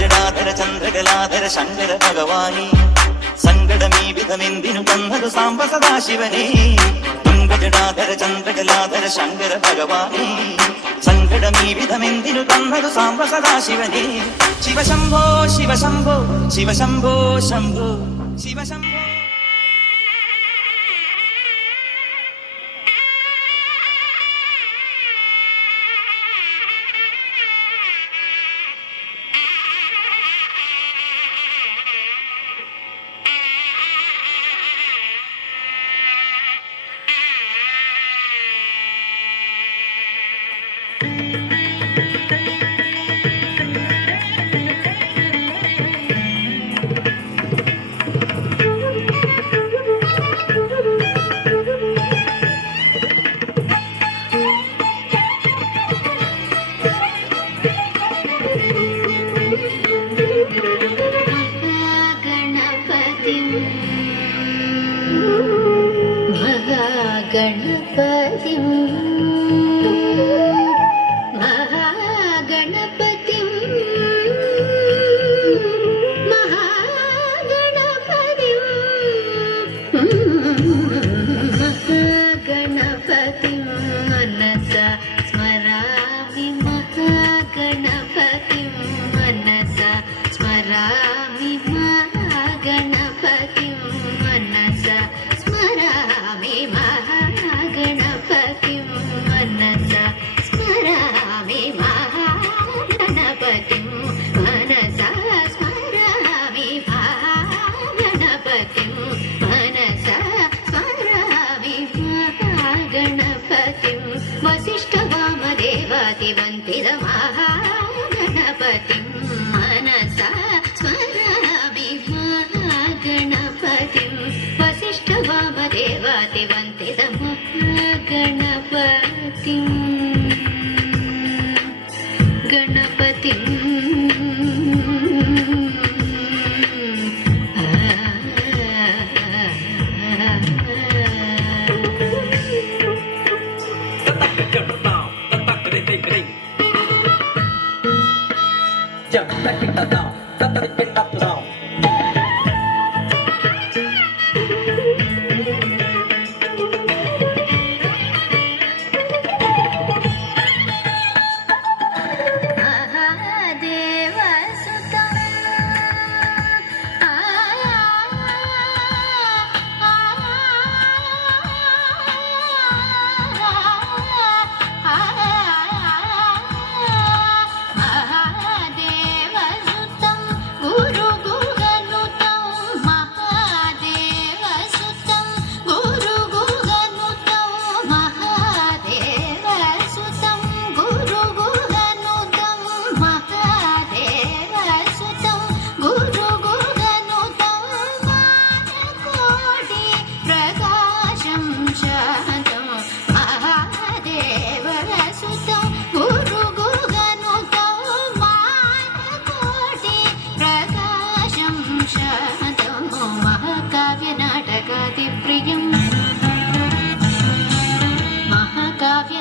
ജടാധര ചന്ദ്രകലാധര ശങ്കര ഭഗവാനേ സങ്കടമീ വിധമെന്തിനു തന്നതു സാംബ സദാശിവനേ തുംഗജടാധര ചന്ദ്രകലാധര ശങ്കര ഭഗവാനേ സങ്കടമീ വിധമെന്തിനു തന്നതു സാംബ സദാശിവനേ ശിവശംഭോ ശിവശംഭോ ശിവശംഭോ ശംഭോ ശിവശംഭോ. गणपतिं महागणपतिं महागणपतिं महागणपतिं मनसा स्मरामि महागणपतिं मनसा स्मरामि महागणपतिं मनसा स्मरामि महागणपतिं मनसा स्मरामि महागणपतिं मनसा स्मरामि महागणपतिं मनसा स्मरामि महागणपतिं वसिष्ठवामदेवादिवन्दित महागणपतिं मनसा स्मरामि महागणपतिं वसिष्ठवामदेवादिवन्दित महागणपतिं गणपतिं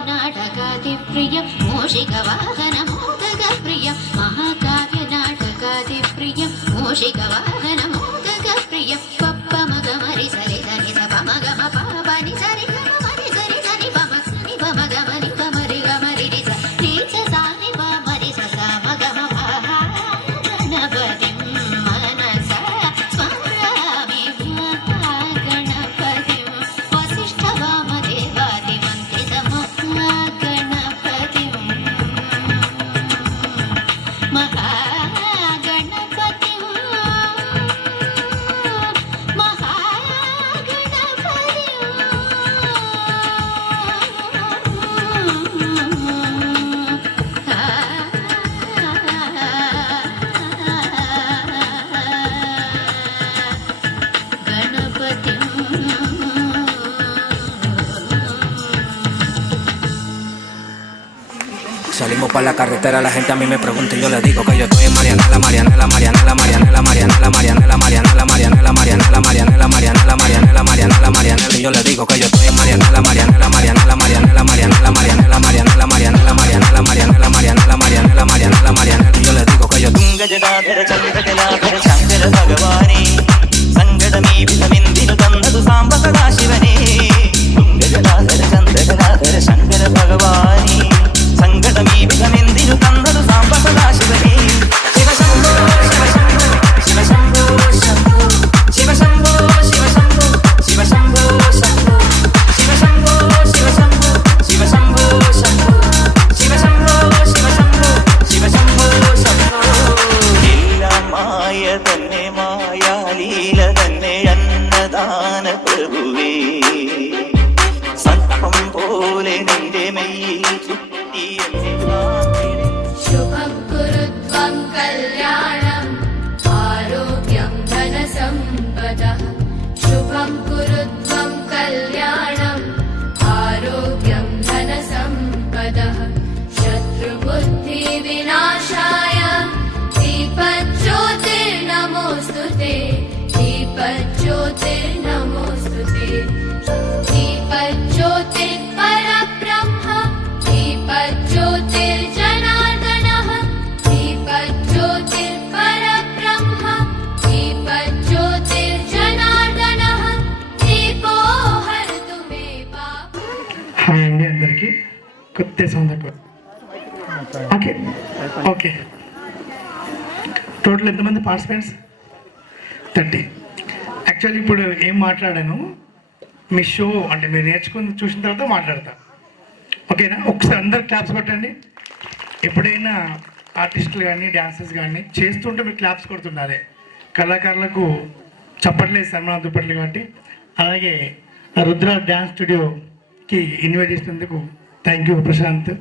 महाकाव्यनाटकादिप्रियं मूषिकवाहनमोदकप्रियं महाकाव्यनाटकादिप्रियं मूषिकवाहनमोदकप्रियं पप्पमगमरि सरि सनि सपमगम पापनि सरि गमरि सरि सनि पम सनि पमगमनि पमरि गमरि रि स रि स सानि पमरि स समगम महागणपतिं मनसा स्मरामि महागणपतिं वसिष्ठवामदेवादिवन्दित महागणपतिं महागणपतिं Salimos para la carretera, la gente a mí me pregunta y yo le digo que yo estoy en Marianela, Marianela, Marianela, Marianela, Marianela, Marianela, Marianela, Marianela, Marianela, Marianela, Marianela, Marianela, Marianela, Marianela, y yo le digo que yo estoy en Marianela, Marianela, Marianela, Marianela, Marianela, Marianela, Marianela, Marianela, Marianela, Marianela, Marianela, Marianela, Marianela, Marianela, y yo le digo que yo തുങ്കജടാധര ചന്ദ്രകലാധര Shankara ഭഗവാനേ സങ്കടമീ വിധമിന്ദിനു തന്നതു സാംബ സദാശിവനേ തുങ്കജടാധര ചന്ദ്രകലാധര ശങ്കര ഭഗവാനേ സങ്കടമീ വിധമിന്ദിനു തന്നതു സാംബ സദാശിവനേ ശിവശംഭോ ശിവശംഭോ ശിവശംഭോ ശംഭോ ശിവശംഭോ ശിവശംഭോ ശംഭോ ശിവശംഭോ ശിവശംഭോ ശിവശംഭോ ശംഭോ ശിവശംഭോ ശിവശംഭോ ശിവശംഭോ ശംഭോ എല്ലാം മായ തന്നെ മായാലീല തന്നെ അന്നദാന പ്രഭുവേ സർപ്പം പോലെ നിന്റെ മെയ്യിൽ ചുറ്റി എന്നെ शुभं कुरु त्वं कल्याणम् आरोग्यं धनसम्पदः शुभं कुरु त्वं कल्याणम् आरोग्यं धनसम्पदः शत्रुबुद्धिविनाशाय दीपज्योतिर्नमोऽस्तु ते दीपज्योतिर्नमोऽस्तु ते दीपज्योतिर्परब्रह्म दीपज्योतिर्जनार्दनः दीपज्योतिर्परब्रह्म दीपज्योतिर्जनार्दनः दीपो हरतु मे पापम्। హాయ్ అండి అందరికీ కొత్త సౌండ్ ఓకే ఓకే టోటల్ ఎంతమంది పార్టిసిపెంట్స్ 30. యాక్చువల్లీ ఇప్పుడు ఏం మాట్లాడాను మీ షో అంటే మీరు నేర్చుకుని చూసిన తర్వాత మాట్లాడతా ఓకేనా. ఒకసారి అందరు క్లాప్స్ కొట్టండి. ఎప్పుడైనా ఆర్టిస్టులు కానీ డ్యాన్సర్స్ కానీ చేస్తుంటే మీరు క్లాప్స్ కొడుతుండాలి. కళాకారులకు చప్పట్లేదు సన్మానం దుప్పట్లు కాబట్టి. అలాగే రుద్ర డ్యాన్స్ స్టూడియోకి ఇన్వైట్ చేసినందుకు థ్యాంక్ యూ ప్రశాంత్.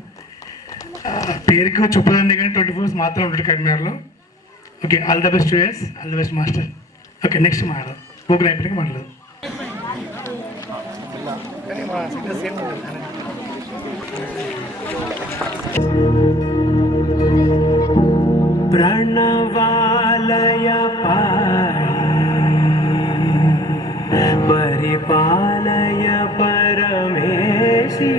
పేరుకు చెప్పదండి కానీ 24 hours మాత్రం ఉంటాడు కరీంనగర్లో. Okay all the best students, all the best master. Okay next మాట్లాడదాం. గూగుల్ అయిపోయాక మాట్లాడదాం. प्रणवालय परिपालय परमेशी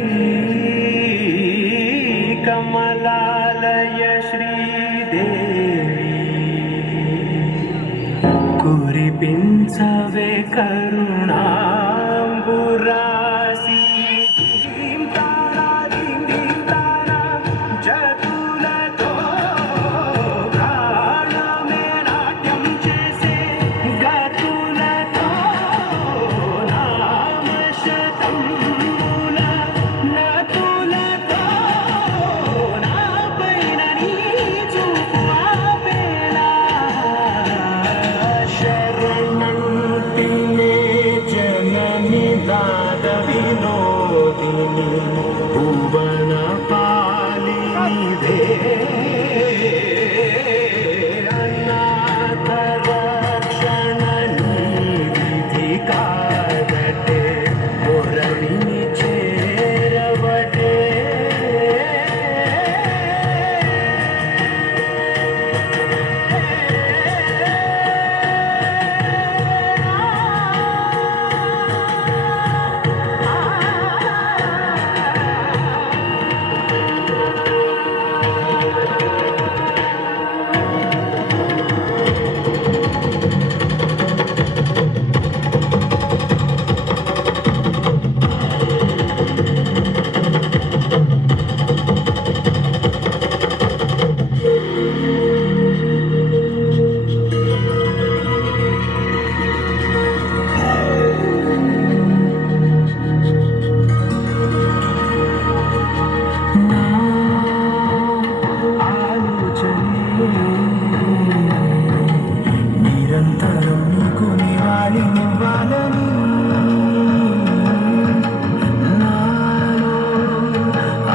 कमलालय श्रीदेवी कुरिपिंचवे करुणांबुरासी भुवन पालिनी दे अनाथ रक्षण निधि कादटे मुरणी चेरवटे నిరంతరం నీకు నివాళినివ్వాలని నాలో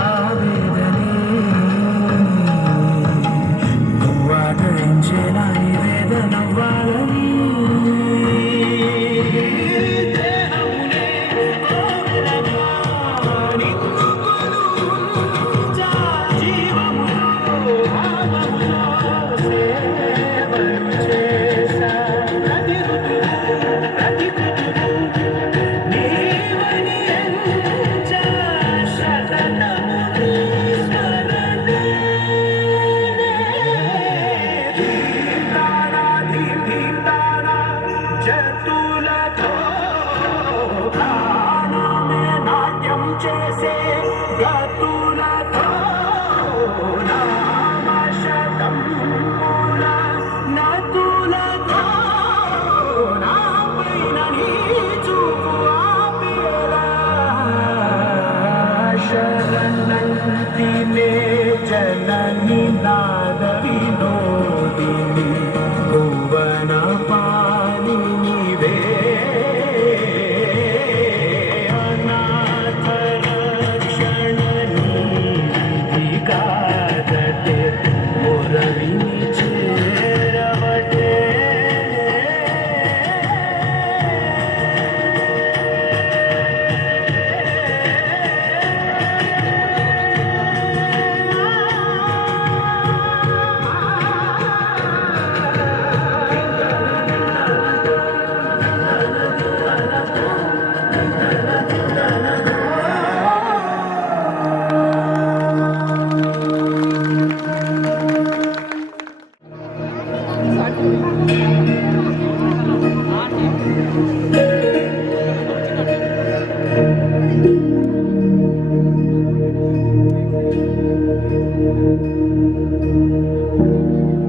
ఆవేదనే నువ్వు ఆదరించేలా నివేదనవ్వాలని దేహమునే ఓవెలగా నిన్ను కొలువుంచా జీవములో భావములో సేవలు చేసా ప్రతి ఋతువు ప్రతి ఋతువు నీవని ఎంచా శతనము నీ స్మరణే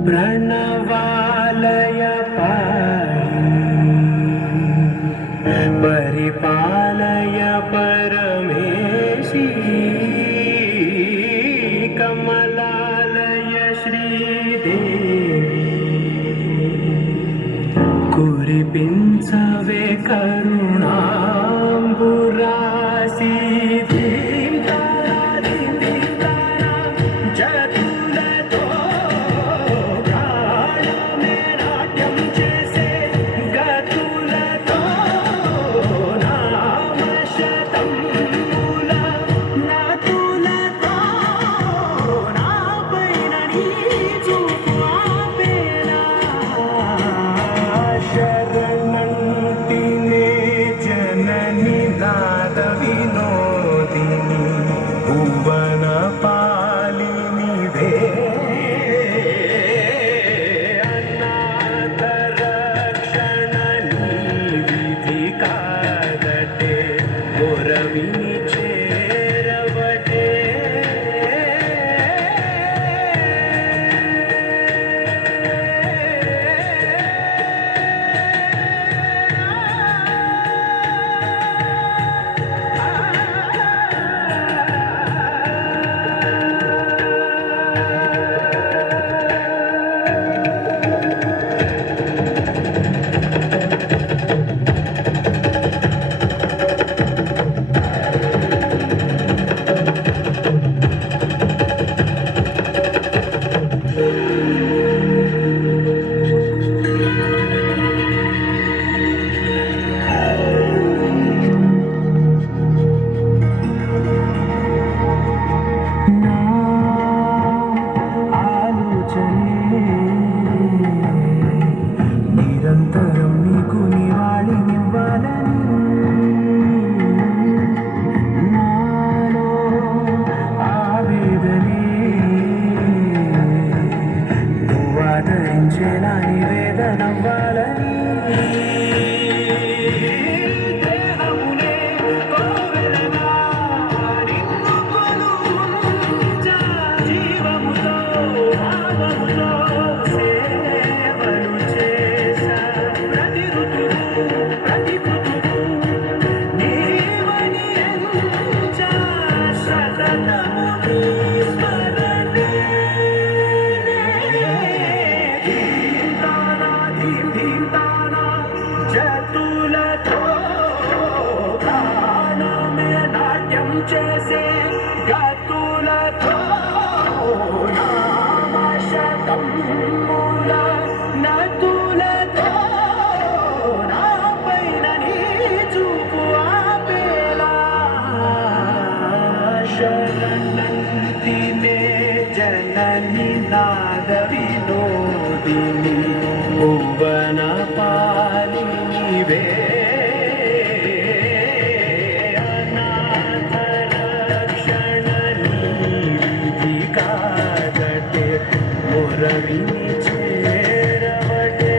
प्रणवालय पाहि परिपालय परमेशी कमलालय श्रीदेवी कुरिपिंचवे करुणांबुरासी धींतारा धींतारा जगुलतो प्राणमे नाट्యం చేసే గతులతో నామశతం మూల నాతులతో నాపైన నీ చూపు ఆపేలా శరణంటినే జనని నాద వినోదిని భువన పాలినివే అనాథ రక్షణ నీ విధి కాదటే మొరవిని చేరవటే నా ఆలోచనే నిరంతరం నీకు నివాళినివ్వాలని నాలో ఆవేదనే నువ్వు ఆదరించేలా నివేదనవ్వాలని దేహమునే కోవెలగా నిన్ను కొలువుంచా జీవముతో భావముతో సేవలు చేసా ప్రతి ఋతువు ప్రతి కృతువు నీవని ఎంచా సతతము నీ స్మరణే ధీంతానా ధీంతానా జతులతో ప్రాణమే నాట్యం చేసే గతులతో నామశతం మూల నతులతో నాపైన నీ చూపు ఆపేలా శరణంతినే జనని నాద వినోదిని భువన పాలినివే అనాథ రక్షణ నీ విధి కాదటే మొరవిని చేరవటే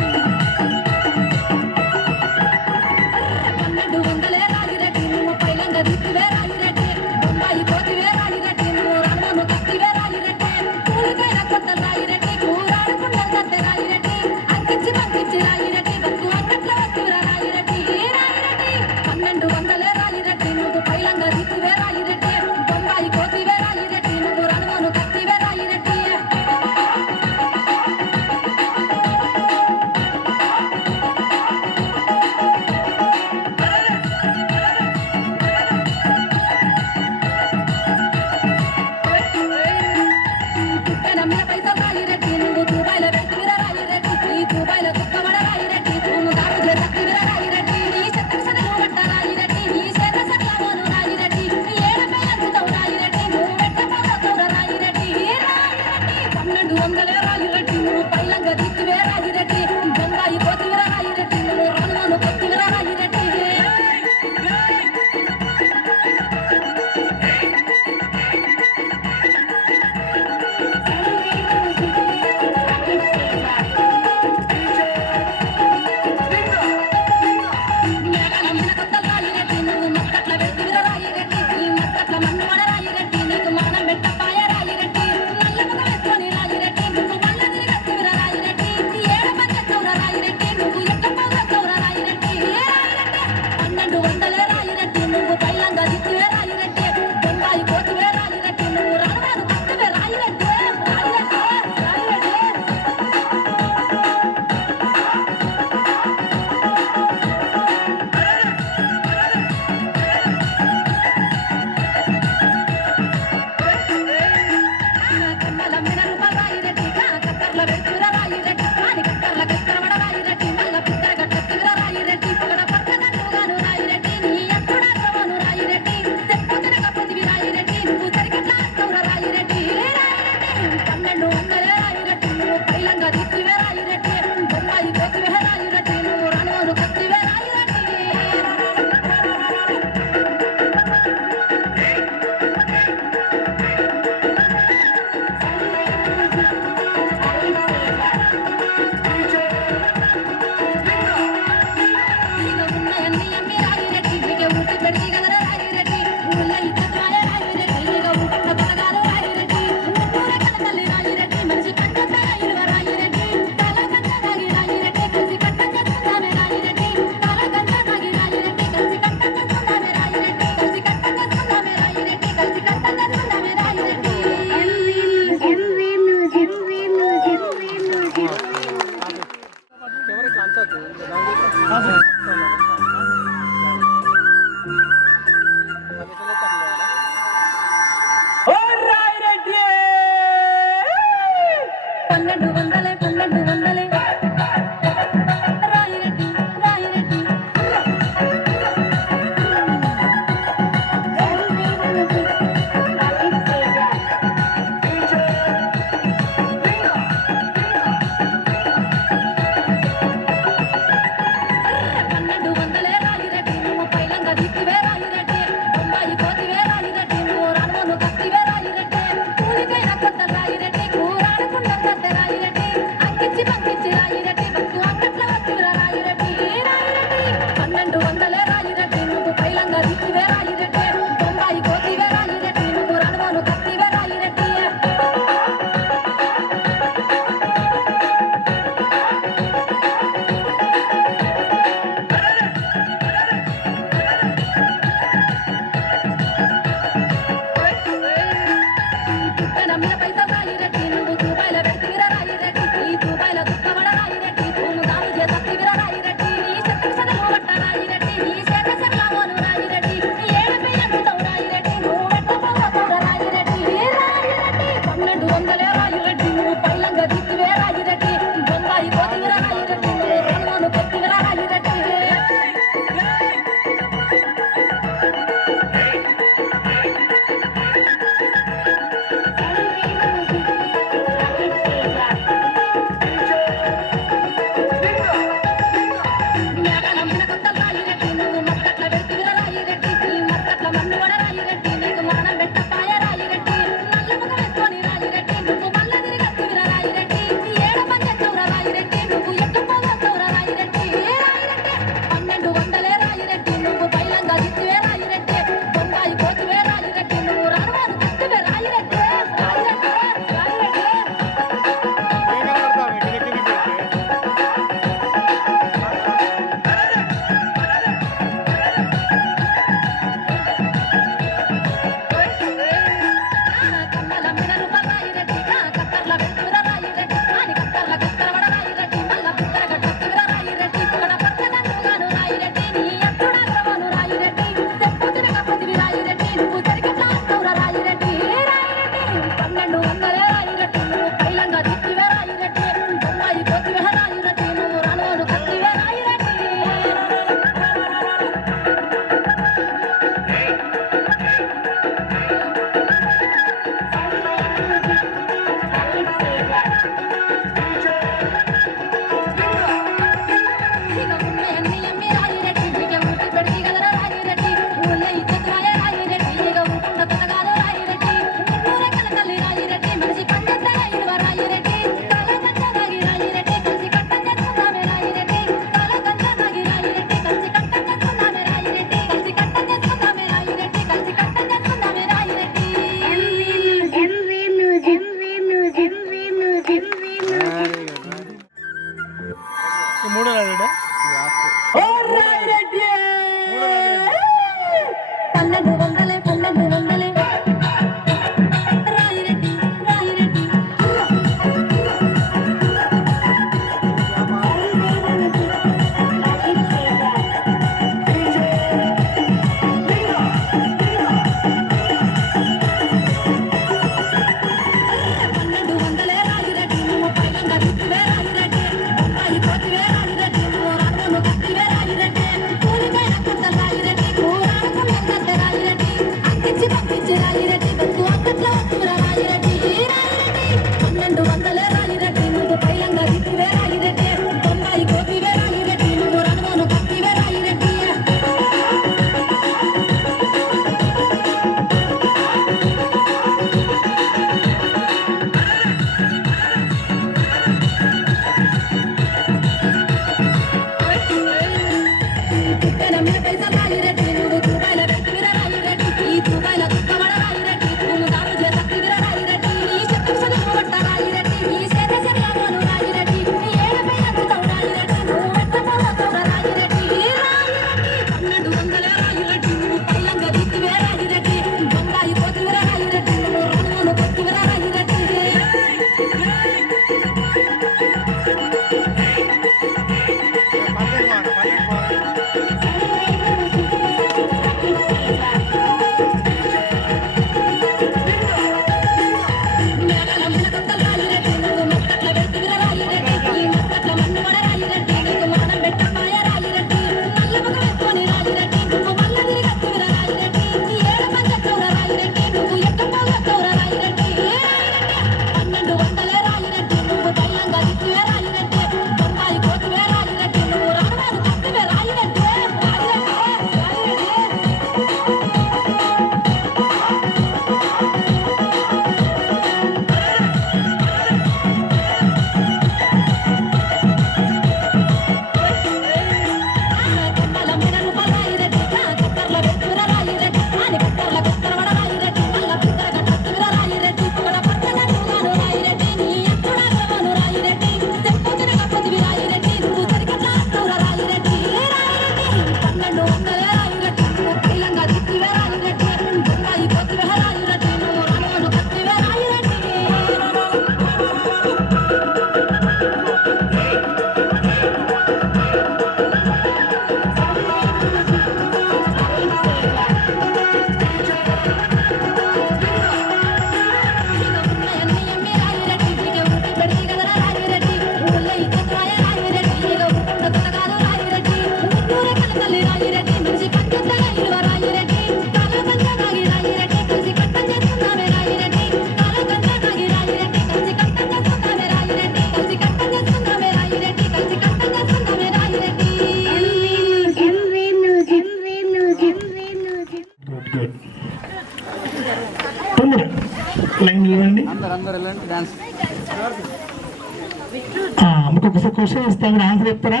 ఇంకొక క్వశ్చన్ ఇస్తాను, మీరు ఆన్సర్ చెప్తారా?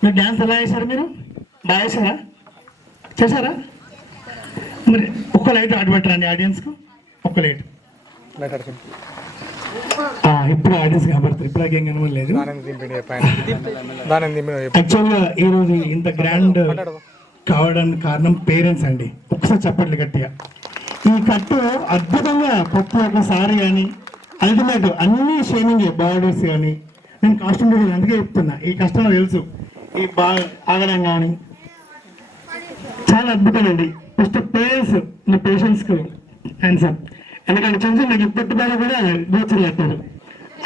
మీరు డ్యాన్స్ ఎలా చేశారు? మీరు బాగా చేశారా? చేశారా? మరి ఒక్క లైట్ అడ్డు పెట్టరండి ఆడియన్స్కు, ఒక్క లైట్. ఇప్పుడు ఆడియన్స్ కనబడుతుంది, ఇప్పుడు ఏం కనబడలేదు. యాక్చువల్గా ఈరోజు ఇంత గ్రాండ్ కావడానికి కారణం పేరెంట్స్ అండి. ఒకసారి చెప్పట్లే గట్టిగా. ఈ కట్టు అద్భుతంగా ప్రతి ఒక్కసారి కానీ అల్టిమేట్ అన్ని షేమింగ్ బార్డర్స్ కానీ, నేను కాస్ట్యూమ్ డిజైన్ అందుకే చెప్తున్నా, ఈ కష్టం తెలుసు. ఈ బాగా ఆగడం కానీ చాలా అద్భుతం అండి. ఫస్ట్ పేరెంట్స్ మీ పేషెంట్స్కు ఆన్సర్, ఎందుకంటే చిన్న చిన్న ఇప్పటి బాగా కూడా గోచర్ చేస్తారు.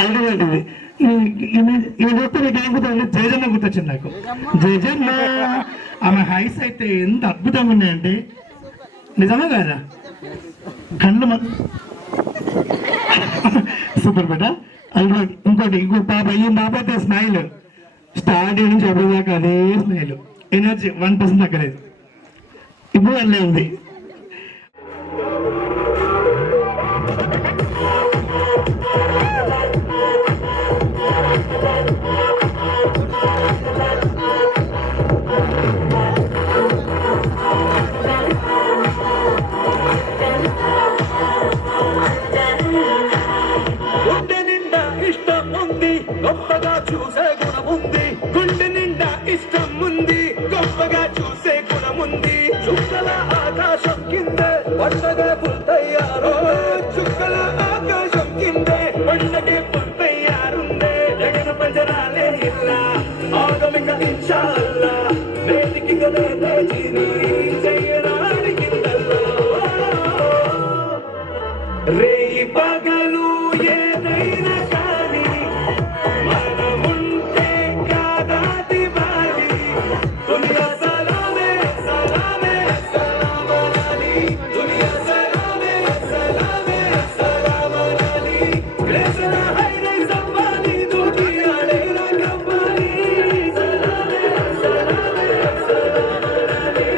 అల్టిమేట్ ఇది. ఇవి చూస్తే మీకు ఏం గుర్తుంది? జయజన్న గుర్తొచ్చింది నాకు. జయజన్న ఆమె హైస్ అయితే ఎంత అద్భుతంగా ఉన్నాయంటే, నిజమే కదా? కళ్ళు సూపర్ బేట. అల్టిమేట్. ఇంకో పాప, ఈ పాప అయితే స్మైల్ స్టార్టింగ్ నుంచి అప్పటిదాకా అదే స్మైల్, ఎనర్జీ 1% తగ్గలేదు. ఇప్పుడు అల్లే ఉంది. గుండె నిండా ఇష్టం ఉంది, గొప్పగా చూసే గుణముంది. గుండె నిండా ఇష్టం ఉంది, గొప్పగా చూసే గుణముంది. చుక్కల ఆకాశం కిందే పండగే పుల్తయ్యారో, చుక్కల ఆకాశం కిందే పండగే పుల్తయ్యారుందే. జగన పంజరాలే ఇల్లా ఆగమిక ఇన్షా అల్లా, నేటికి గదే జీని చెయ్యరాని కిందల్లో. రేయి పగలు ఏదైనా కానీ మనముంటే కాదా దివాలి. దునియా సలామే సలామే సలామనాలి, దునియా సలామే సలామే సలామనాలి. గ్రేసన హైరై సంబాలి, దునియా డైరా కవ్వాలి. సలామే సలామే సలామనాలి.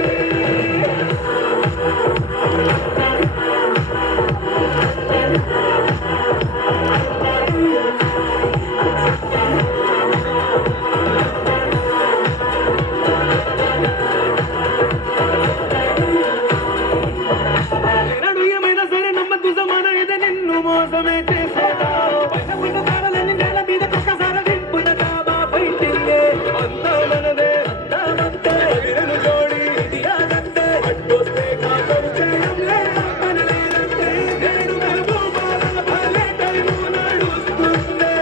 నడు ఏమైనా సరే నమ్మద్దు జమానా, ఇది నిన్ను మోసమే చేసేదా. పైన ఉన్న తారలన్నీ నేల మీద ఒక్కసారి దింపున డాబా ఫైటింగే. అంతా మనదే అంతామంతే, విరను జోడి ఇదియాదంతే. అడ్డొస్తే కాకరు చేయంలే మనలేదంతే. నేడు మెహబూబాల భలే టైము నడుస్తుందే.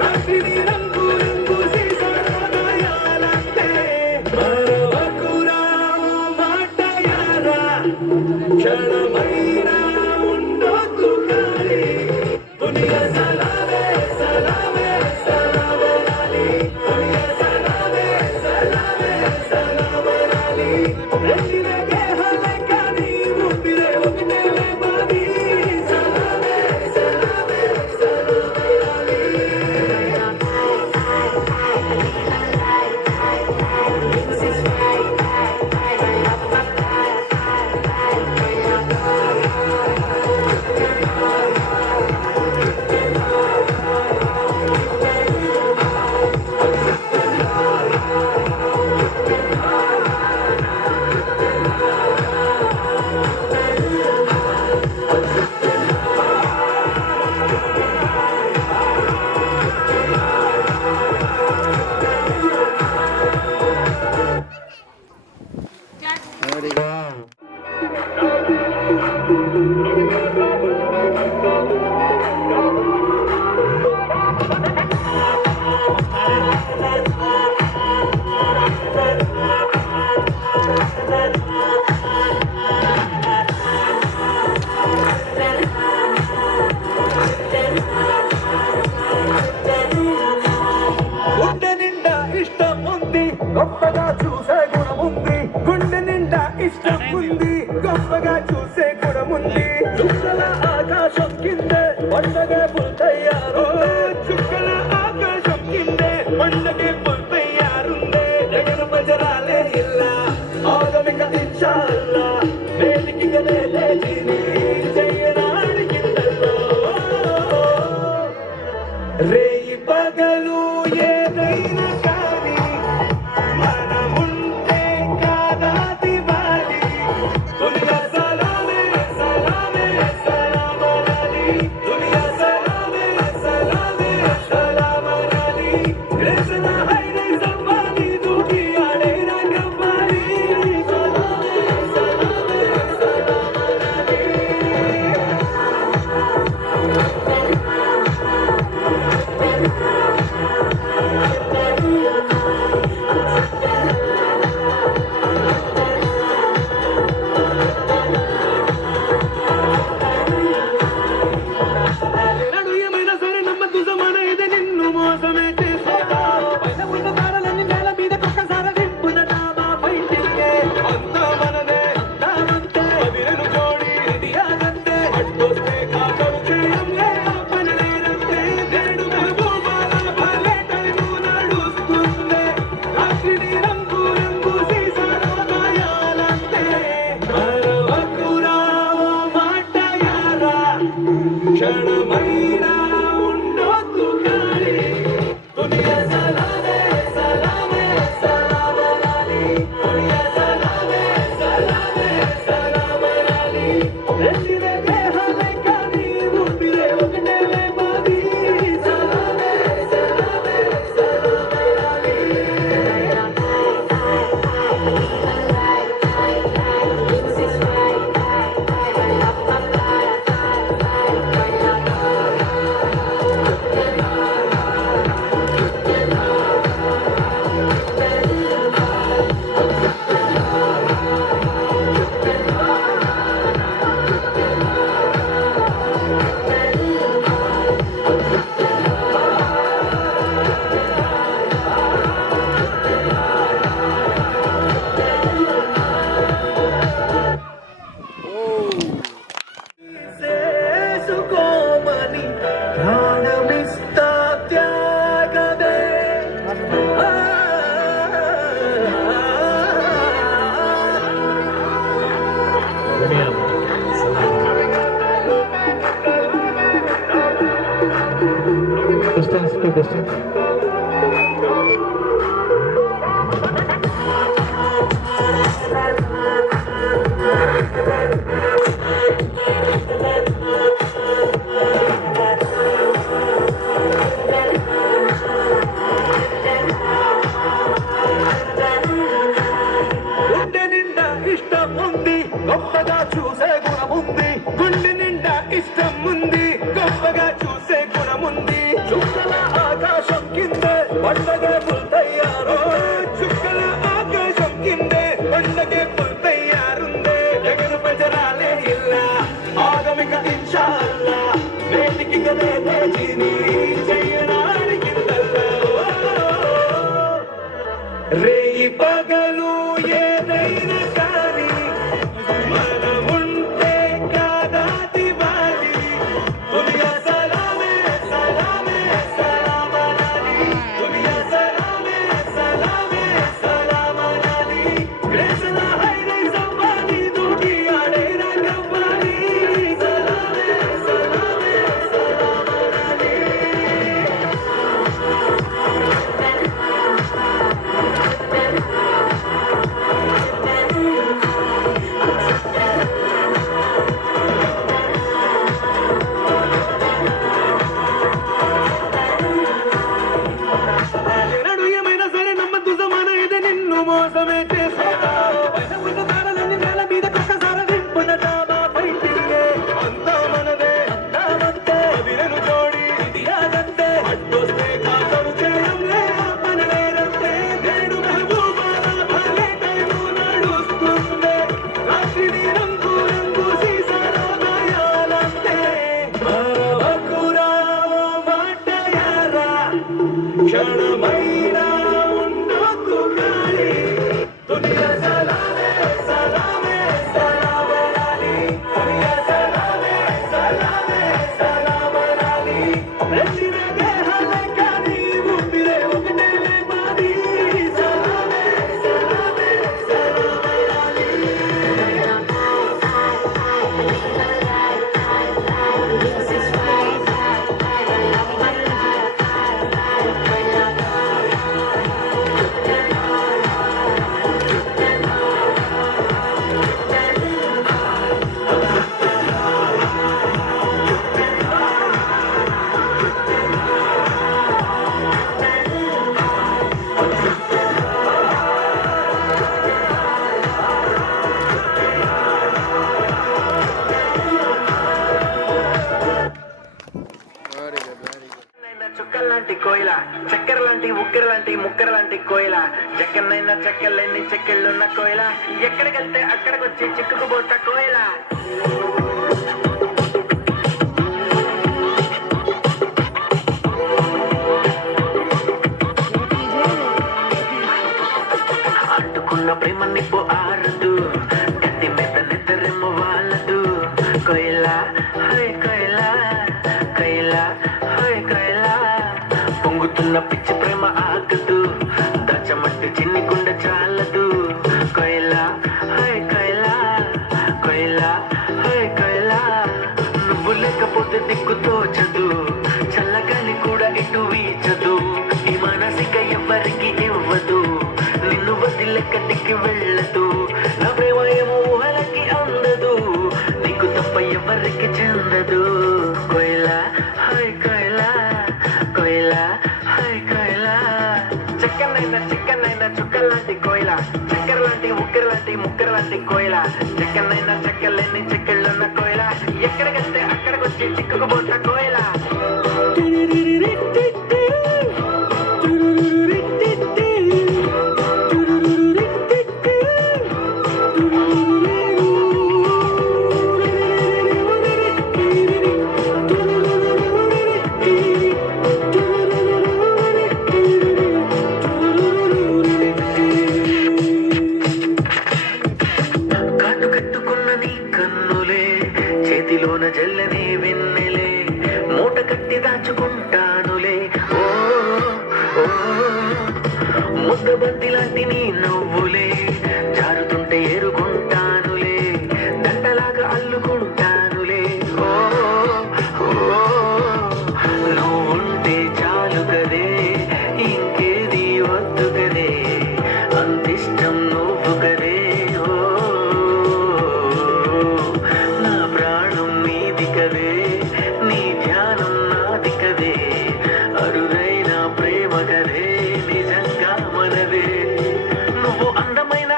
రాత్రిని రంగు రంగు సీసాయాలంతే. మరవకురా మాట యారా, క్షణమైనా ఉండొద్దు కానీ. దునియా సలామే సలామే సలామనాలి, దునియా సలామే సలామే సలామనాలి. రెండినే దేహాలే కానీ ఊపిరే ఒకటేలే బావి. సలామే సలామే సలామనాలి. గుండె నిండా ఇష్టం ఉంది, గొప్పగా చూసే గుణముంది. గుండె నిండా ఇష్టం ఉంది, గొప్పగా చూసే గుణముంది. చుక్కల ఆకాశం కిందే పండగే పుల్తయ్యారో, చుక్కల ఆకాశం కిందే పండగే పుల్తయ్యారుందే. జగన పంజరాలే ఇల్లా ఆగమిక ఇన్షా అల్లా, నేటికి గదే జీని చెయ్యరాని కిందల్లో. ఏదైనా కానీ మనముంటే కాదా దివాలి దునియా సలామే సలామే సలామనాలి దునియా సలామే సలామే సలామనాలి రేసన హైరే జమాని దూకి ఆడే రంగవాలి సలామే సలామే సలామనాలి నడు ఏమైనా సరే నమ్మద్దు జమానా ఇది నిన్ను మోసమే చేసేదా పైన ఉన్న తారలన్నీ నేల మీద ఒక్కసారి దింపున డాబా ఫైటింగే అంతా మనదే అంతా అంతే అదిరెను జోడి ఇది ఆగంతే అడ్డొస్తే కాకలు చేయంలే పనలేరంతే నేడు మెహబూబాల భలే టైము నడుస్తుంది రాత్రిని రంగు రంగు సీసాల గాయాలంతే మరవకురా ఓ మాట యారా క్షణమైనా ఉండొద్దు కానీ దునియా సలామే సలామే సలామనాలి దునియా సలామే సలామే సలామనాలి రెండిరే దేహాలే కానీ ఊపిరే ఒకటేలే మాది సలామే సలామే సలామనాలి చేసుకోమని ప్రాణమిస్తా త్యాగదే Distance to distance. గుండె నిండా ఇష్టం ఉంది గొప్పగా చూసే గుణముంది గుండె నిండా ఇష్టం ఉంది గొప్పగా చూసే గుణముంది చుక్కల ఆకాశం కిందే పండగే పుల్తయ్యారో చుక్కల ఆకాశం కిందే పండగే పుల్తయ్యారుందే జగను పంజరాలే ఇల్లా ఆగమిక ఇన్షా అల్లా వేదికి గదే తేజీని చెయ్యనాడికిందల్లా రేయి పగలు ఏదైనా కానీ మనముంటే కాదా దివాలి దునియా సలామే సలామే సలామనాలి దునియా సలామే సలామే సలామనాలి రేసన హైరే జమాని దూకి ఆడే రంగవాలి సలామే సలామే సలామనాలి నడు ఏమైనా సరే నమ్మద్దు జమానా ఇది నిన్ను మోసమే చేసేదా పైన ఉన్న తారలన్నీ నేల మీద ఒక్కసారి దింపున డాబా ఫైటింగే అంతా మనదే అంతా అంతే అదిరెను జోడి ఇది ఆగంతే అడ్డొస్తే కాకలు చేయంలే పనలేరంతే నేడు మెహబూబాల భలే టైము నడుస్తుంది రాత్రిని రంగు రంగు సీసాల గాయాలంతే మరవకురా ఓ మాట యారా క్షణమైనా ఉండొద్దు కానీ దునియా సలామే సలామే సలామనాలి దునియా సలామే సలామే సలామనాలి రెండిరే దేహాలే కానీ ఊపిరే ఒకటేలే మాది సలామే సలామే సలామనాలి This is right. చక్కెర లాంటి ఉక్కెర లాంటి ముక్కర లాంటి కోయిల చెక్కనైనా చెక్కలేని చెక్కిళ్ళున్న కోయిల ఎక్కడికెళ్తే అక్కడికొచ్చి చిక్కుకుపోత కోయిల అంటుకున్న ప్రేమ నిప్పు ఆరదు గట్టి మీద నిద్రెమ్మ వాళ్ళదు కోయిల హై కోయిల కోయిల హై కోయిల పొంగుతున్న పిచ్చి ప్రేమ ఆగదు దాచమట్టు చిన్ని గుండె చాలదు కోయిల హై కోయిల కోయిల హై కోయిల నువ్వు లేకపోతే దిక్కు తోచదు చల్లగాలి కూడా ఇటు వీచదు ఈ మనసిక ఎవరికి ఇవ్వదు నిన్ను వదిలెక్కడికి వెళ్ళదు నా ప్రేమ ఏమో ఊహలకి అందదు నీకు తప్ప ఎవరికి చెందదు కోయిల హై కోయిల కోయిల హై కోయిల చిక్కనైనా చుక్కలాంటి కోయిల చక్కెర లాంటి ఉక్కెర లాంటి ముక్కర లాంటి కోయిల చెక్కనైనా చెక్కలేని చెక్కిళ్ళున్న కోయిల ఎక్కడికెళ్తే అక్కడికొచ్చి చిక్కుకుపోత కోయిల చేతిలోన జల్లని వెన్నెలే మూట కట్టి దాచుకుంటానులే ఓ ఓ ముద్దబంతి లాంటి నీ నవ్వులే జారుతుంటే ఎరుకుంటానులే దండలాగా అల్లుకుంటానులే ఓ ఓ నువ్వుంటే చాలు కదే ఇంకేది వద్దు కదే అంతిష్టం నువ్వు కదే నీ ధ్యానం నాది కదే అరుదైన ప్రేమ కదే నిజంగా మనదే నువ్వు అందమైన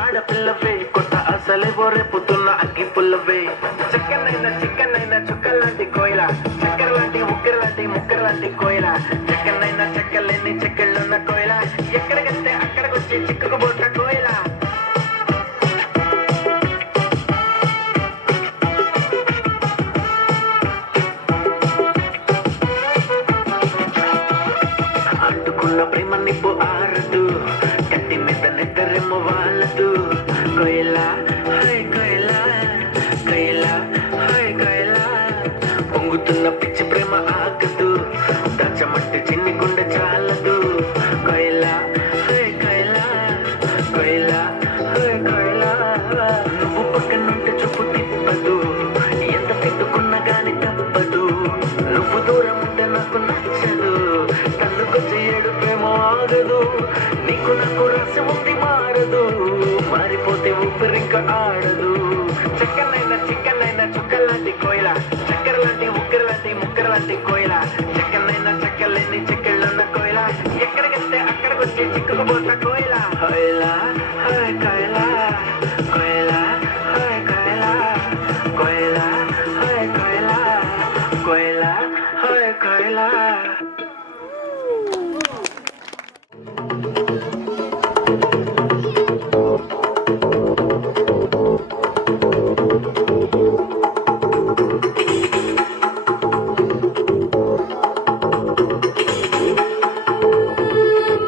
ఆడపిల్లవే కొత్త అసలేవో రేపుతున్న అగ్గి పుల్లవే చిక్కనైనా చుక్కలాంటి కోయిల చక్కెర లాంటి ఉక్కెర లాంటి ముక్కర లాంటి కోయిల చెక్కనైనా చెక్కలేని చెక్కిళ్ళున్న కోయిల ఎక్కడికెళ్తే అక్కడికొచ్చి చిక్కుకుపోత కోయిల అంటుకున్న ప్రేమ నిప్పు ఆరదు గట్టి మీద నిద్రెమ్మ వాళ్ళదు కోయిల హై కోయిల కోయిల హై కోయిల పొంగుతున్న పిచ్చి ప్రేమ ఆగదు దాచమట్టు చిన్ని గుండె చాలదు కోయిల హై కోయిల కోయిల హై కోయిల నువ్వు పక్కనుంటే చూపు తిప్పదు ఎంత తిట్టుకున్నా గాని తప్పదు నువ్వు దూరం ఉంటే నాకు నచ్చదు తన్నుకొచ్చి ఏడుపేమో ఆగదు నీకు నాకు రాసి ఉంది మారదు మారిపోతే ఊపిరింక ఆడదు చిక్కనైనా చుక్కలాంటి కోయిల చక్కెర లాంటి ఉక్కెర లాంటి ముక్కర లాంటి కోయిల చెక్కనైనా చెక్కలేని చెక్కిళ్ళున్న కోయిల ఎక్కడికెళ్తే అక్కడికొచ్చి చిక్కుకుపోత కోయిల కోయిల హై కోయిల కోయిల హై కోయిల కోయిల హై కోయిల కోయిల హై కోయిల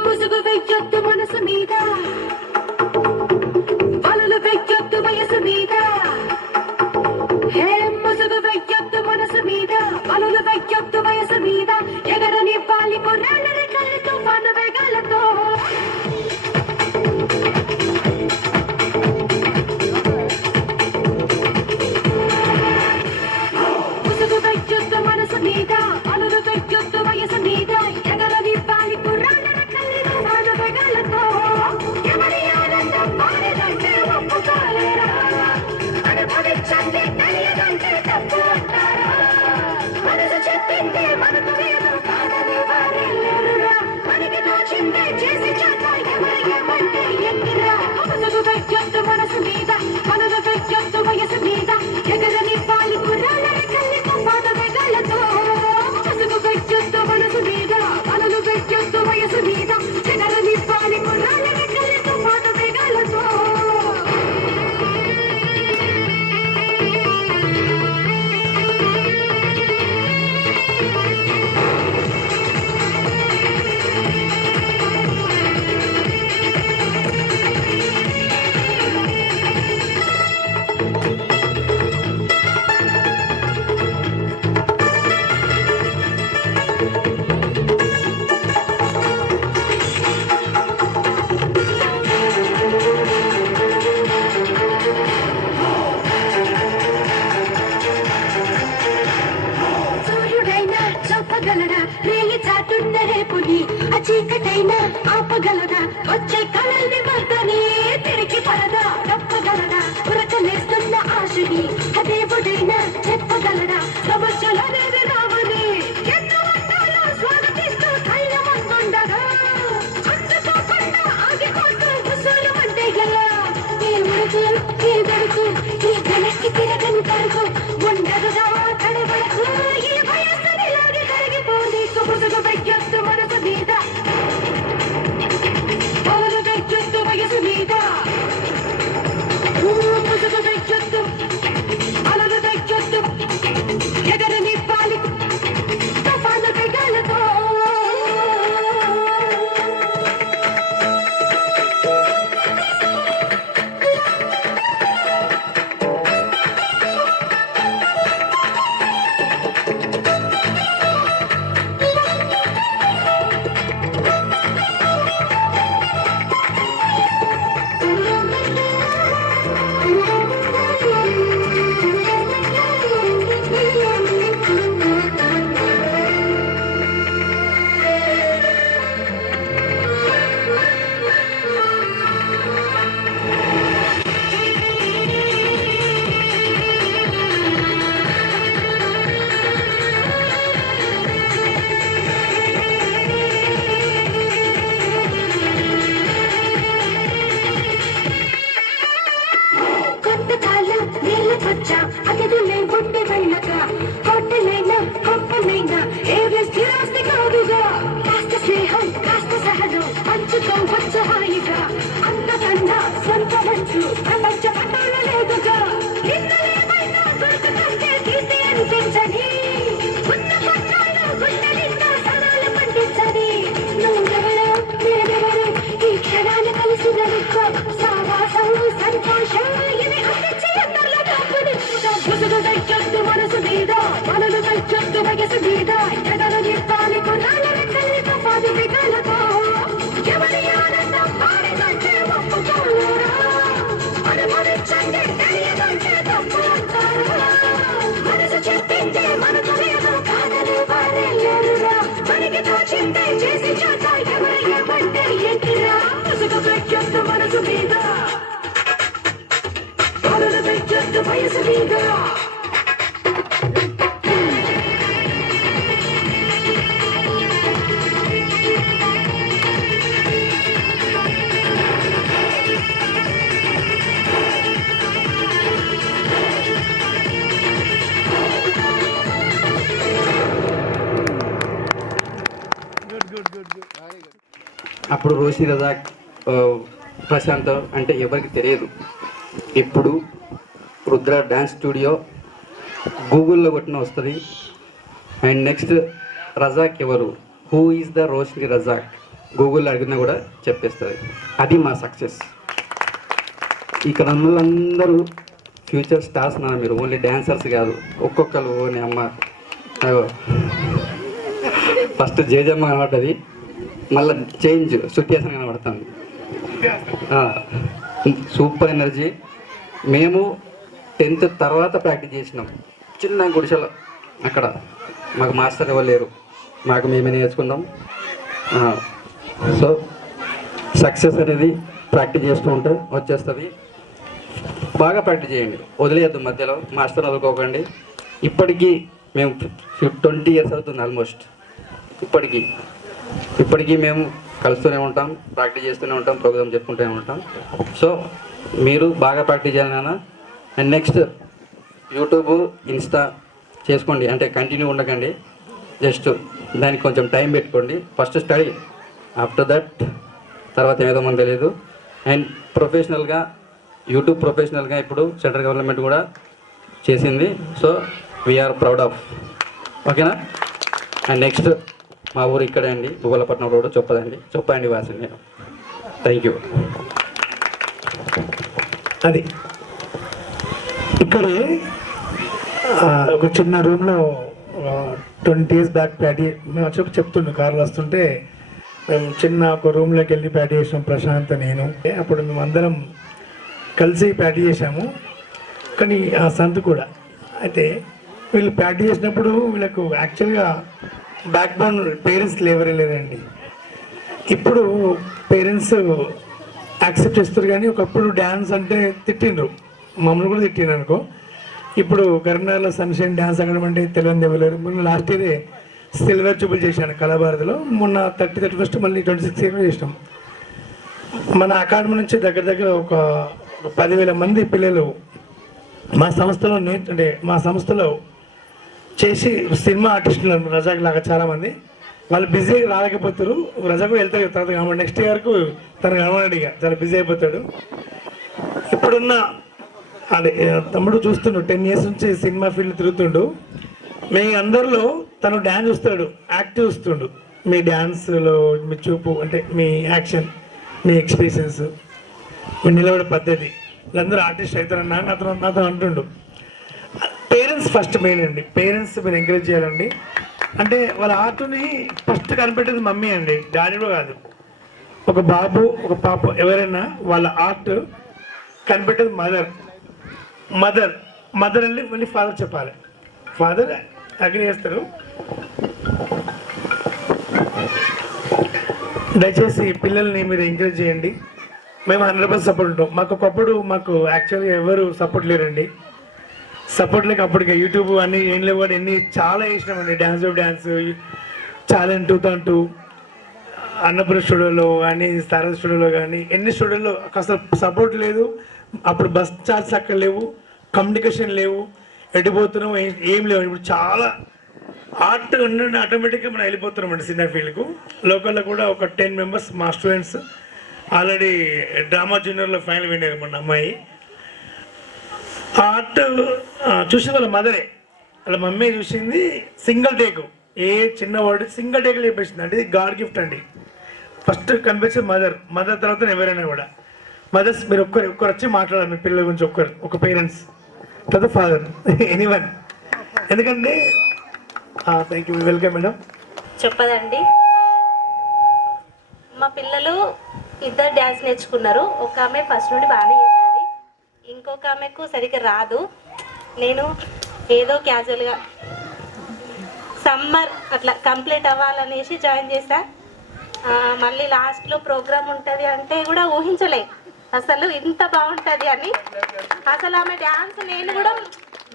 ముసుగు వెయ్యొద్దు మనసు మీద ఏదైనా ఆపగలదా వచ్చే కళల్ని వద్దనే తిరిగి పరదా తప్పగలదా ఉరకలేస్తున్న ఆశని దేవుడైనా చెప్పగలడా సమస్యలనేవి రావని ఎన్నో అందాలు స్వాగతిస్తూ ధైర్యమంటుండగా అందుకోకుండా ఆగిపోతూ ఉసులు అంటే ఎలా ఈ ఉరుకు ఈ దొరుకు ఈ వెనక్కి తిరగని తరుకు ఉండదుగా తడి వరకు ఈ వయస్సుని లాగి కరిగిపోయి సుబుసుగు వెయ్యొద్దు మనసు మీద పవను వెయ్యొద్దు వయసు మీద ముసుగు వెయ్యొద్దు అలలు వెయ్యొద్దు ఎగరని పాలి తుఫాను వేగాలతో కొంతకాలం నీళ్ళకొచ్చా అగదులే ఉండి వెళ్ళక కొట్టలైనా కొంపలైనా ఏవి స్థిరాస్తి కాదుగా కాస్త స్నేహం కాస్త సహజం పంచుకోవచ్చు హాయిగా అంతకన్నా స్వంతమంటూ ప్రపంచ పట్టాలు లేదుగా నిన్నలేమైనా దొరకదంటే తీసి అనిపించని ఉన్న పట్టాలు గుండెలిందా సరాలు పండించని నువ్వెవరో నేనెవరో ఈ క్షణాన్ని కలిసి నడుకో సావాసం సంతోషం ఇవి అందించి అందరిలో దాపునిచ్చుగా ముసుగు వెయ్యొద్దు మనసు మీద పనులు వెయ్యొద్దు వయసు మీద ఎదరు నిప్పాలి కొన్నాళ్ళ రెక్కల్ని తుఫాను వేగాలతో ఎవరి ఆనందం పాడిదంటే ఒప్పుకోరా అనుభవించండి తెలియదంటే తప్పు అంటారా మనసు చెప్పిందే మనకు లేదు కాదని వారే లేరురా మనకి తోచిందే చేసి చేత ఎవరు ఏమంటే ఎక్కిరా ముసుగు వెయ్యొద్దు మనసు మీద పనులు వెయ్యొద్దు వయసు మీద అప్పుడు రోషి రజాక్ ప్రశాంత్ అంటే ఎవరికి తెలియదు. ఇప్పుడు రుద్ర డ్యాన్స్ స్టూడియో గూగుల్లో కొట్టిన వస్తుంది. అండ్ నెక్స్ట్ రజాక్ ఎవరు, who is the Roshi Razak గూగుల్లో అడిగినా కూడా చెప్పేస్తుంది. అది మా సక్సెస్. ఇక్కడ అందరూ ఫ్యూచర్ స్టార్స్ నా, మీరు ఓన్లీ డ్యాన్సర్స్ కాదు, ఒక్కొక్కరు ఓని అమ్మ ఫస్ట్ జేజమ్మ కనబడ్డది, మళ్ళీ చేంజ్ సుత్యాసన కనబడుతుంది. Super energy. మేము 10th తర్వాత ప్రాక్టీస్ చేసినాం చిన్న గుడిసెలో. అక్కడ మాకు మాస్టర్ ఎవరు లేరు, మాకు మేమే నేర్చుకుందాం. సో సక్సెస్ అనేది ప్రాక్టీస్ చేస్తూ ఉంటే వచ్చేస్తుంది. బాగా ప్రాక్టీస్ చేయండి, వదిలేయద్దు మధ్యలో, మాస్టర్ వదులుకోకండి. ఇప్పటికీ మేము 20 years అవుతుంది ఆల్మోస్ట్. ఇప్పటికీ మేము కలుస్తూనే ఉంటాం, ప్రాక్టీస్ చేస్తూనే ఉంటాం, ప్రోగ్రామ్ చెప్పుకుంటూనే ఉంటాం. సో మీరు బాగా ప్రాక్టీస్ చేయాలి నాన్న. అండ్ నెక్స్ట్ యూట్యూబ్, ఇన్స్టా చేసుకోండి, అంటే కంటిన్యూ ఉండకండి, జస్ట్ దానికి కొంచెం టైం పెట్టుకోండి. ఫస్ట్ స్టడీ, ఆఫ్టర్ దట్ తర్వాత ఏదో మనకు తెలియదు. అండ్ ప్రొఫెషనల్గా యూట్యూబ్ ప్రొఫెషనల్గా ఇప్పుడు సెంట్రల్ గవర్నమెంట్ కూడా చేసింది. So we are proud of. ఓకేనా? అండ్ నెక్స్ట్ మా ఊరు ఇక్కడే అండి, భూగోళపట్నం రోడ్, చొప్పదండి వాసింది. నేను థ్యాంక్ యూ. అది ఇక్కడే ఒక చిన్న రూమ్లో 20 years బ్యాక్ ప్యాటీ మేము వచ్చి చెప్తుండే, కార్లు వస్తుంటే మేము చిన్న ఒక రూమ్లోకి వెళ్ళి ప్యాటీ చేసాం, ప్రశాంత్ నేను. అప్పుడు మేము అందరం కలిసి ప్యాటీ చేసాము. కానీ ఆ సంత్ కూడా అయితే వీళ్ళు ప్యాటీ చేసినప్పుడు వీళ్ళకు యాక్చువల్గా బ్యాక్ బోన్ పేరెంట్స్ ఎవరే లేరండి. ఇప్పుడు పేరెంట్స్ యాక్సెప్ట్ చేస్తారు, కానీ ఒకప్పుడు డ్యాన్స్ అంటే తిట్టిండ్రు, మమ్మల్ని కూడా తిట్టిండ్రు అనుకో. ఇప్పుడు కరీంనగర్లో సన్షైన్ డ్యాన్స్ అకాడమీ అంటే తెలియని ఇవ్వలేరు. మొన్న లాస్ట్ ఇయరే సిల్వర్ చూపులు చేశాను కళాభారతిలో. మొన్న 31st మళ్ళీ 26 చేసినాం. మన అకాడమీ నుంచి దగ్గర దగ్గర ఒక 10,000 మంది పిల్లలు మా సంస్థలో అంటే మా సంస్థలో చేసి సినిమా ఆర్టిస్టులు రజాక్ లాగా చాలామంది వాళ్ళు బిజీ రాలేకపోతారు. రజాకు వెళ్తారు తర్వాత కాబట్టి నెక్స్ట్ ఇయర్కు తను కనబడిగా చాలా బిజీ అయిపోతాడు. ఇప్పుడున్న అదే తమ్ముడు చూస్తుండు 10 years నుంచి సినిమా ఫీల్డ్ తిరుగుతుండు. మీ అందరిలో తను డ్యాన్స్ చూస్తాడు, యాక్ట్ చూస్తుండు. మీ డ్యాన్స్లో మీ చూపు అంటే మీ యాక్షన్, మీ ఎక్స్ప్రెషన్స్, మీ నిలబడే పద్ధతి, వీళ్ళందరూ ఆర్టిస్ట్ అవుతారన్నా నాతో అంటుండు. పేరెంట్స్ ఫస్ట్ మెయిన్ అండి. పేరెంట్స్ మీరు ఎంకరేజ్ చేయాలండి. అంటే వాళ్ళ ఆర్ట్ని ఫస్ట్ కనిపెట్టేది మమ్మీ అండి, డాడీ కూడా కాదు. ఒక బాబు ఒక పాప ఎవరైనా వాళ్ళ ఆర్ట్ కనిపెట్టేది మదర్ వెళ్ళి మళ్ళీ ఫాదర్ చెప్పాలి. ఫాదర్ అగ్రి చేస్తారు. దయచేసి పిల్లల్ని మీరు ఎంకరేజ్ చేయండి. మేము 100% సపోర్ట్ ఉంటాం. మాకు యాక్చువల్గా ఎవరు సపోర్ట్ లేరండి. సపోర్ట్ లేక అప్పటికే యూట్యూబ్ అన్నీ ఏం లేవు, కానీ ఎన్ని చాలా వేసినామండి. Dance of dance, challenge 2002, Annapurna స్టూడియోలో కానీ, తారా స్టూడియోలో కానీ ఎన్ని స్టూడియోలో అసలు సపోర్ట్ లేదు. అప్పుడు బస్ ఛార్జ్ అక్కడ లేవు, కమ్యూనికేషన్ లేవు, ఎడిపోతున్నాం ఏం లేవు. ఇప్పుడు చాలా ఆర్ట్ ఉండండి, ఆటోమేటిక్గా మనం వెళ్ళిపోతున్నామండి సినిమా ఫీల్డ్కు. లోకల్లో కూడా ఒక 10 members మా స్టూడెంట్స్ ఆల్రెడీ డ్రామా జూనియర్లో ఫైనల్ విన్నారు. మన అమ్మాయి ఆర్ట్ చూసి వాళ్ళ మదరే, వాళ్ళ మమ్మీ చూసింది సింగిల్ టేక్, ఏ చిన్న వర్డ్ సింగిల్ టేక్ చెప్పేసింది. అంటే ఇది గాడ్ గిఫ్ట్ అండి. ఫస్ట్ కనిపించే మదర్ తర్వాత ఎవరైనా కూడా మదర్స్ మీరు ఒక్కరు వచ్చి మాట్లాడాలి మీ పిల్లల గురించి. ఒక పేరెంట్స్ తర్వాత ఫాదర్, ఎనీవన్. ఎందుకంటే థ్యాంక్ యూ, వెల్కమ్ మేడం. చెప్పదండి, మా పిల్లలు ఇద్దరు డ్యాన్స్ నేర్చుకున్నారు. ఒక ఆమె ఫస్ట్ నుండి బాగానే చేస్తుంది, ఇంకొక ఆమెకు సరిగ్గా రాదు. నేను ఏదో క్యాజువల్గా సమ్మర్ అట్లా కంప్లీట్ అవ్వాలనేసి జాయిన్ చేశా. మళ్ళీ లాస్ట్లో ప్రోగ్రామ్ ఉంటుంది అంటే కూడా ఊహించలే అసలు ఇంత బాగుంటుంది అని. అసలు ఆమె డ్యాన్స్ నేను కూడా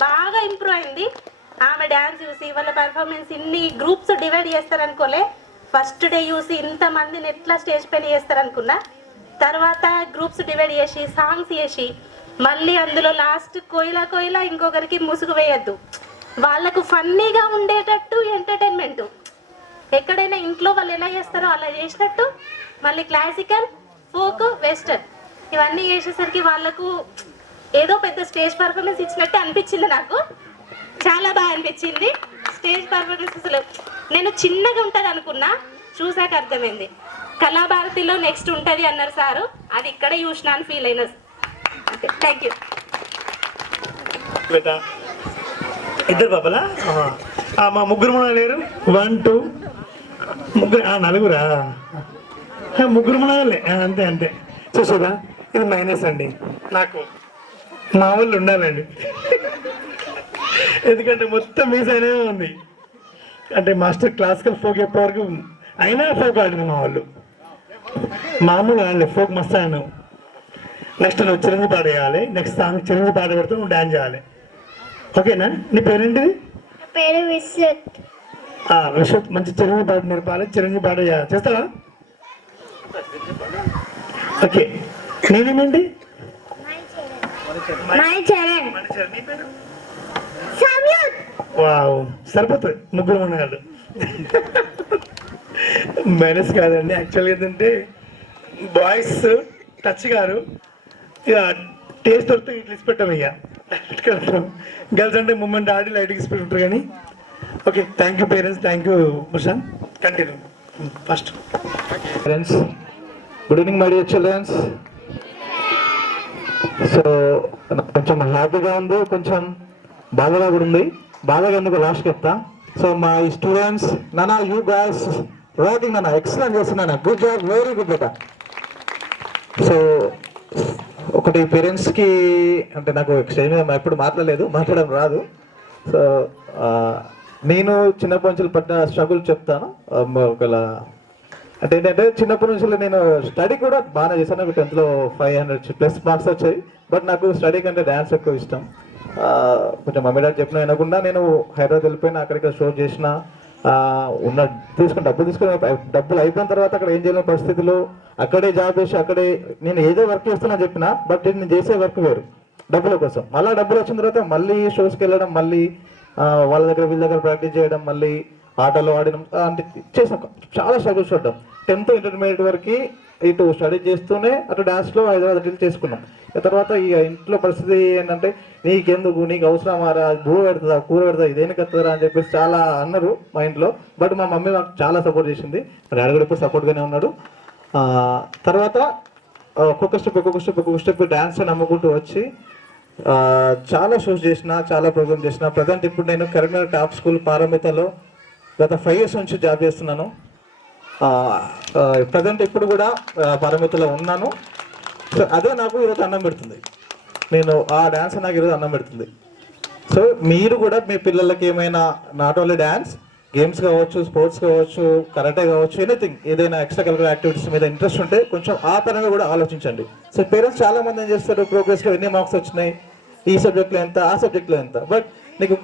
బాగా ఇంప్రూవ్ అయింది. ఆమె డ్యాన్స్ చూసి వాళ్ళ పర్ఫార్మెన్స్ ఇన్ని గ్రూప్స్ డివైడ్ చేస్తారనుకోలే. ఫస్ట్ డే చూసి ఇంతమందిని ఎట్లా స్టేజ్ పైన చేస్తారనుకున్నా. తర్వాత గ్రూప్స్ డివైడ్ చేసి సాంగ్స్ చేసి మళ్ళీ అందులో లాస్ట్ కోయిలా ఇంకొకరికి ముసుగు వేయద్దు, వాళ్ళకు ఫన్నీగా ఉండేటట్టు ఎంటర్టైన్మెంట్. ఎక్కడైనా ఇంట్లో వాళ్ళు ఎలా చేస్తారో అలా చేసినట్టు మళ్ళీ క్లాసికల్, ఫోక్, వెస్టర్న్ ఇవన్నీ చేసేసరికి వాళ్ళకు ఏదో పెద్ద స్టేజ్ పర్ఫార్మెన్స్ ఇచ్చినట్టే అనిపించింది. నాకు చాలా బాగా అనిపించింది స్టేజ్ పర్ఫార్మెన్స్. అసలు నేను చిన్నగా ఉంటుంది అనుకున్నా, చూసాక అర్థమైంది. కళాభారతిలో నెక్స్ట్ ఉంటుంది అన్నారు సారు, అది ఇక్కడే చూసినా అని ఫీల్ అయినా. Thank you. ఇద్దరు బాబలా మా ముగ్గురు మన లేరు. 1 2 ముగ్గురు, నలుగురా, ముగ్గురు మనలే, అంతే. చూసారా, ఇది మైనస్ అండి. నాకు మా వాళ్ళు ఉండాలండి, ఎందుకంటే మొత్తం మిస్ అయినే ఉంది. అంటే మాస్టర్ క్లాసికల్ ఫోక్ ఎప్పటివరకు అయినా ఫోక్ ఆడింది మా వాళ్ళు. మామూలు ఆడలే, ఫోక్ మస్తు ఆయన. నెక్స్ట్ నువ్వు చిరంజీవి పాట చేయాలి. నెక్స్ట్ సాంగ్ చిరంజీవి పాట పెడితే నువ్వు డ్యాన్స్ చేయాలి. ఓకేనా? నీ పేరేంటిది? పేరు విశ్వత్. విశ్వత్, మంచి చిరంజీవి పాట నేర్పాలి. చిరంజీవి పాట చేస్తావా? ఓకే. నేనేమేంటి? వావ్, సరిపోతుంది ముగ్గురు ఉన్నాడు. మైనస్ కాదండి. యాక్చువల్గా ఏంటంటే బాయ్స్ టచ్ గారు ఇక టేస్ట్ వస్తే ఇట్లా ఇచ్చిపెట్టాం. ఇక గర్ల్స్ అంటే మూమెంట్ ఆడి లైట్గా ఇచ్చిపెట్టుంటారు. కానీ okay, thank you parents, thank you Prashanth. Continue first. Parents, good evening my dear childrens. So కొంచెం హ్యాపీగా ఉంది, కొంచెం బాధగా కూడా ఉంది. బాధగా ఎందుకు లాస్ట్కి చెప్తా. సో మా ఈ స్టూడెంట్స్ నాన్న, యూ గైస్ రాకింగ్ నాన్న, ఎక్సలెంట్ చేస్తున్నాను, గుడ్ జాబ్, వెరీ గుడ్ బేటా. సో ఒకటి పేరెంట్స్కి, అంటే నాకు స్టేజ్ మీద ఎప్పుడు మాట్లాడడం రాదు. సో నేను చిన్నప్పటి నుంచి పడ్డ స్ట్రగుల్ చెప్తాను. ఒకవేళ అంటే ఏంటంటే చిన్నప్పటి నుంచి నేను స్టడీ కూడా బాగానే చేశాను. నాకు 10th లో 500+ మార్క్స్ వచ్చాయి. బట్ నాకు స్టడీ కంటే డ్యాన్స్ ఎక్కువ ఇష్టం. కొంచెం మమ్మీ డాడీ చెప్పిన వినకుండా నేను హైదరాబాద్ వెళ్ళిపోయినా, అక్కడికి షో చేసిన, ఉన్న డబ్బులు అయిపోయిన తర్వాత అక్కడ ఏం చేయలేని పరిస్థితులు, అక్కడే జాబ్ చేసి అక్కడే నేను ఏదో వర్క్ చేస్తున్నా చెప్పిన, బట్ నేను చేసే వర్క్ వేరు డబ్బుల కోసం. మళ్ళీ డబ్బులు వచ్చిన తర్వాత మళ్ళీ షోస్కి వెళ్ళడం, మళ్ళీ వాళ్ళ దగ్గర వీళ్ళ దగ్గర ప్రాక్టీస్ చేయడం, మళ్ళీ ఆటలు ఆడడం అంటే చేసాం. చాలా స్ట్రగుల్స్ పడ్డాం. 10th ఇంటర్మీడియట్ వరకు ఇటు స్టడీ చేస్తూనే అటు డ్యాన్స్లో హైదరాబాద్ అటు చేసుకున్నాం. తర్వాత ఈ ఇంట్లో పరిస్థితి ఏంటంటే నీకెందుకు, నీకు అవసరమారా, భూ పెడుతుందా, కూర పెడతా, ఇదేనికి వస్తుందా అని చెప్పేసి చాలా అన్నారు మా ఇంట్లో. బట్ మా మమ్మీ నాకు చాలా సపోర్ట్ చేసింది. మా డాడీ కూడా ఇప్పుడు సపోర్ట్గానే ఉన్నాడు. తర్వాత ఒక్కొక్క స్టెప్ డ్యాన్స్ నమ్ముకుంటూ వచ్చి చాలా షోస్ చేసిన, చాలా ప్రోగ్రామ్ చేసిన. ప్రజెంట్ ఇప్పుడు నేను కరీంనగర్ టాప్ స్కూల్ పారమితలో గత 5 years నుంచి జాబ్ చేస్తున్నాను. ప్రజెంట్ ఇప్పుడు కూడా పారమితలో ఉన్నాను. సో అదే నాకు ఈరోజు అన్నం పెడుతుంది. నేను ఆ డ్యాన్స్ నాకు ఈరోజు అన్నం పెడుతుంది. సో మీరు కూడా మీ పిల్లలకి ఏమైనా నాట్ ఓన్లీ డ్యాన్స్, గేమ్స్ కావచ్చు, స్పోర్ట్స్ కావచ్చు, కరాటే కావచ్చు, ఎనీథింగ్, ఏదైనా ఎక్స్ట్రా కరికులర్ యాక్టివిటీస్ మీద ఇంట్రెస్ట్ ఉంటే కొంచెం ఆ పరంగా కూడా ఆలోచించండి. సో పేరెంట్స్ చాలా మంది ఏం చేస్తారు, ప్రోగ్రెస్లో ఎన్ని మార్క్స్ వచ్చినాయి, ఈ సబ్జెక్ట్లో ఎంత, ఆ సబ్జెక్ట్లో ఎంత, బట్ నీకు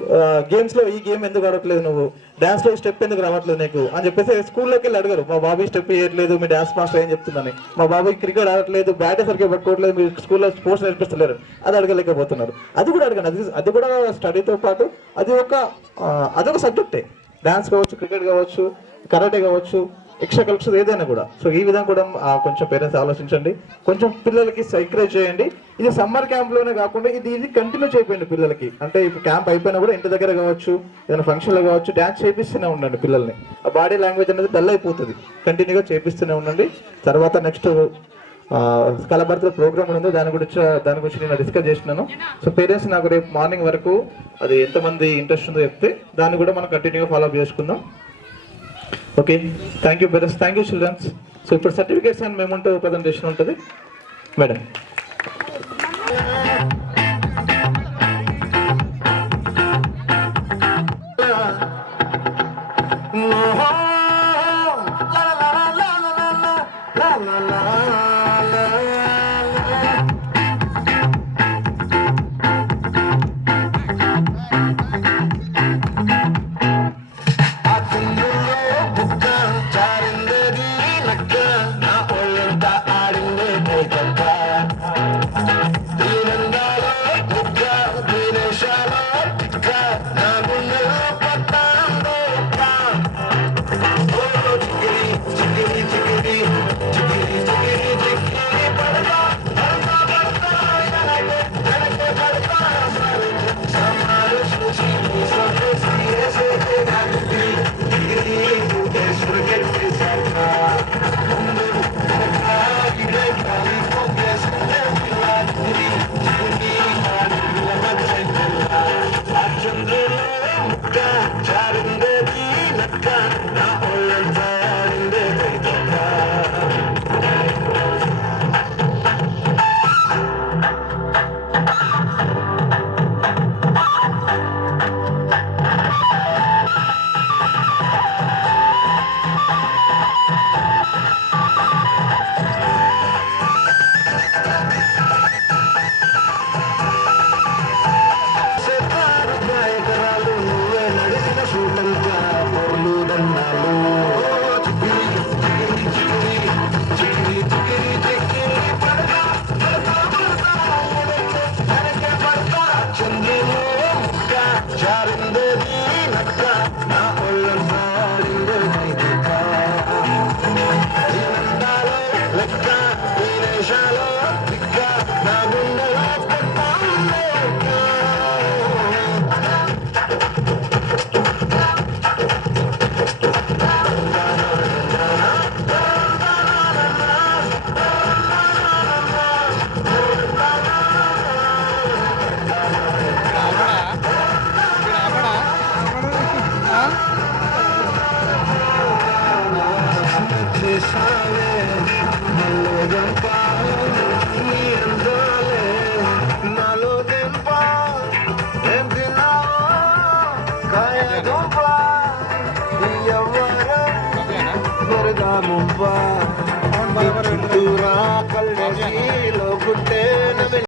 గేమ్స్లో ఈ గేమ్ ఎందుకు ఆడట్లేదు, నువ్వు డ్యాన్స్లో స్టెప్ ఎందుకు రావట్లేదు నీకు అని చెప్పేసి స్కూల్లోకి వెళ్ళి అడగరు. మా బాబు స్టెప్ వేయట్లేదు, మీ డ్యాన్స్ మాస్టర్ ఏం చెప్తుందని, మా బాబు క్రికెట్ ఆడట్లేదు, బ్యాట్ సరిగ్గా పట్టుకోవట్లేదు, మీరు స్కూల్లో స్పోర్ట్స్ నేర్పిస్తలేరు, అది అడగలేకపోతున్నారు. అది కూడా అడగండి. అది కూడా స్టడీతో పాటు అదొక సబ్జెక్టే. డ్యాన్స్ కావచ్చు, క్రికెట్ కావచ్చు, కరాటే కావచ్చు, ఎక్స్ట్రా కల్చర్ ఏదైనా కూడా. సో ఈ విధంగా కూడా కొంచెం పేరెంట్స్ ఆలోచించండి. కొంచెం పిల్లలకి ఎంకరేజ్ చేయండి. ఇది సమ్మర్ క్యాంప్లోనే కాకుండా ఇది కంటిన్యూ చేయండి పిల్లలకి. అంటే ఇప్పుడు క్యాంప్ అయిపోయినా కూడా ఇంటి దగ్గర కావచ్చు, ఏదైనా ఫంక్షన్లో కావచ్చు, డ్యాన్స్ చేపిస్తూనే ఉండండి పిల్లల్ని. ఆ బాడీ లాంగ్వేజ్ అనేది డల్ అయిపోతుంది. కంటిన్యూగా చేపిస్తూనే ఉండండి. తర్వాత నెక్స్ట్ కళాభారతిలో ప్రోగ్రామ్ ఉంది, దాని గురించి నేను డిస్కస్ చేసినాను. సో పేరెంట్స్ నాకు రేపు మార్నింగ్ వరకు అది ఎంతమంది ఇంట్రెస్ట్ ఉందో చెప్తే దాన్ని కూడా మనం కంటిన్యూగా ఫాలో అప్ చేసుకుందాం. Okay, thank you parents, thank you childrens. So ఇప్పుడు సర్టిఫికేట్స్ అండ్ మెమోంటో ప్రజెంటేషన్ ఉంటుంది madam. Chickadee, chickadee, chickadee, chickadee, chickadee. బాబా కళ్ళేసి లోకుంటే